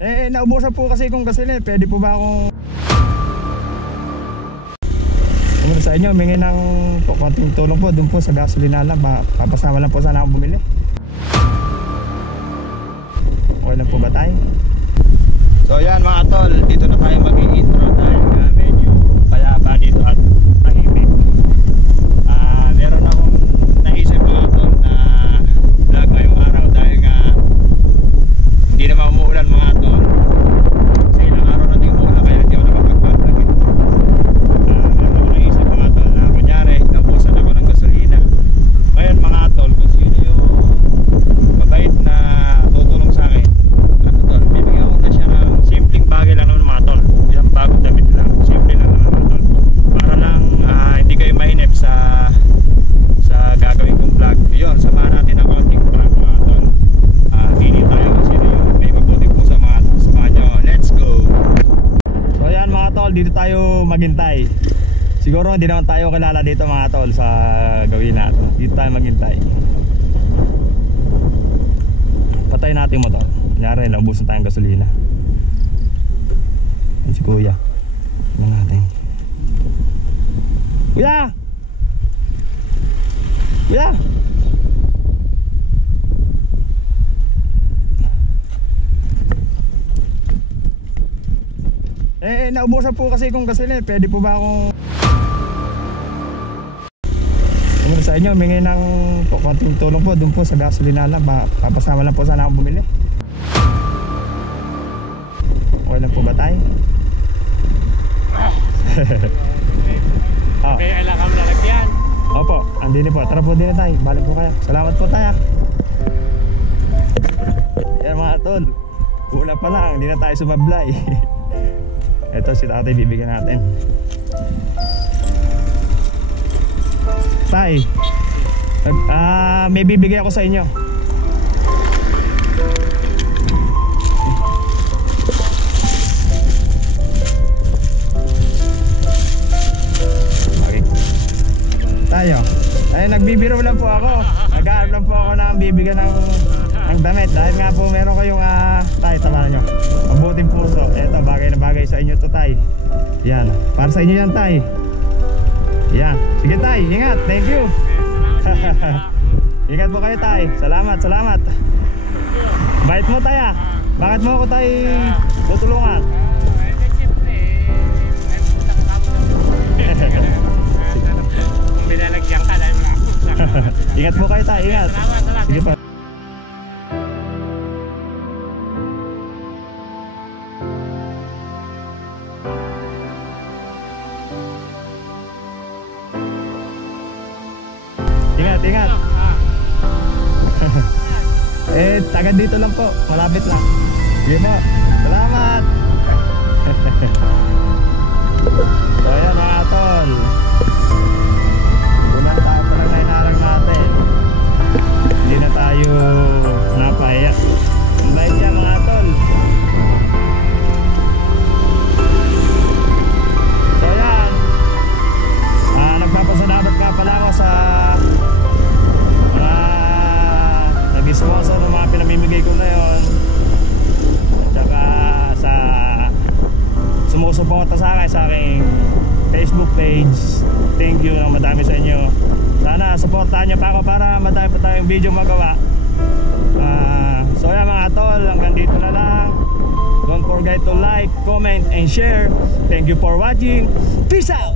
Naubusan po kasi kung gasolina. Pwede po ba akong sa inyo, humingi ng konting tulong po doon po sa gasolina lang. Papasama lang po sana akong bumili. Okay lang po ba tayo? So yan mga tol, dito na tayo mag-i-intro dahil medyo payapa dito at tahimik. Meron akong naisip mga tol na vlog ngayong araw dahil nga hindi naman umuulan mga tol. Kasi ilang araw na din umuulan kaya hindi ako nakapag-vlog. Meron akong naisip mga tol na kunyari naubusan ako ng gasolina. Ngayon mga tol, kung sino yung mabait na tutulong sa akin, bibigyan ko na siya ng simpleng bagay lang naman mga tol. Isang bagong damit lang, simple lang naman mga tol. Para lang hindi kayo mainip sa gagawin kong vlog. Yun, samahan natin ang konting prank mga tol. Pili tayo kung sino yung may mabuti po sa mga nyo. Let's go! So ayan mga tol, dito tayo maghintay. Siguro hindi naman tayo kilala dito mga tol sa gawin natin. Dito tayo maghintay. Patayin natin yung motor. Kunyari, naubusan tayong gasolina. Yan si kuya. Tignan natin. Kuya! Kuya! Naubusan po kasi kung gasolina. Pwede po ba akong sa inyo, humingi ng konting tulong po doon po sa gasolina lang. Papasama lang po sana akong bumili. Okay lang po ba tayo? May alam kang lalagyan. Opo, andini po. Tara po din tayo. Balik po kayo. Salamat po tayo. Yan mga tol. Una pa lang, hindi na tayo sumablay. Ito si tatay bibigyan natin. Tay, may bibigay ako sa inyo. Okay. Tayo. Nagbibiro lang po ako. Nag-aalap lang po ako na bibigyan ng damit. Dahil nga po meron kayong tay, tama nyo, mabuting puso. Ito, bagay na bagay sa inyo to tay. Yan, para sa inyo yan tay. Yan, sige tay, ingat, thank you. Ingat po kayo tay, salamat, salamat. Bait mo tay ah. Bakit mo ako tay tutulungan? Binalagyan ka lang. Ingat po kayo tay, ingat. Sige pa. Ingat, ingat. Taga dito lang po, malapit lang. Sige po, salamat. So ayan mga tol, unang tao pa lang na inarang natin. Hindi na tayo napahiya. Ang bait niya mga tol. So ayan, nagpapasalamat nga pala ako sa nag-sponsor ng mga pinamimigay ko na yun, at saka sa sumusuporta sa aking Facebook page. Thank you ng madami sa inyo. Sana supportahan nyo pa ako para madami pa tayong video magawa. So yan mga tol, hanggang dito na lang. Don't forget to like, comment, and share. Thank you for watching. Peace out!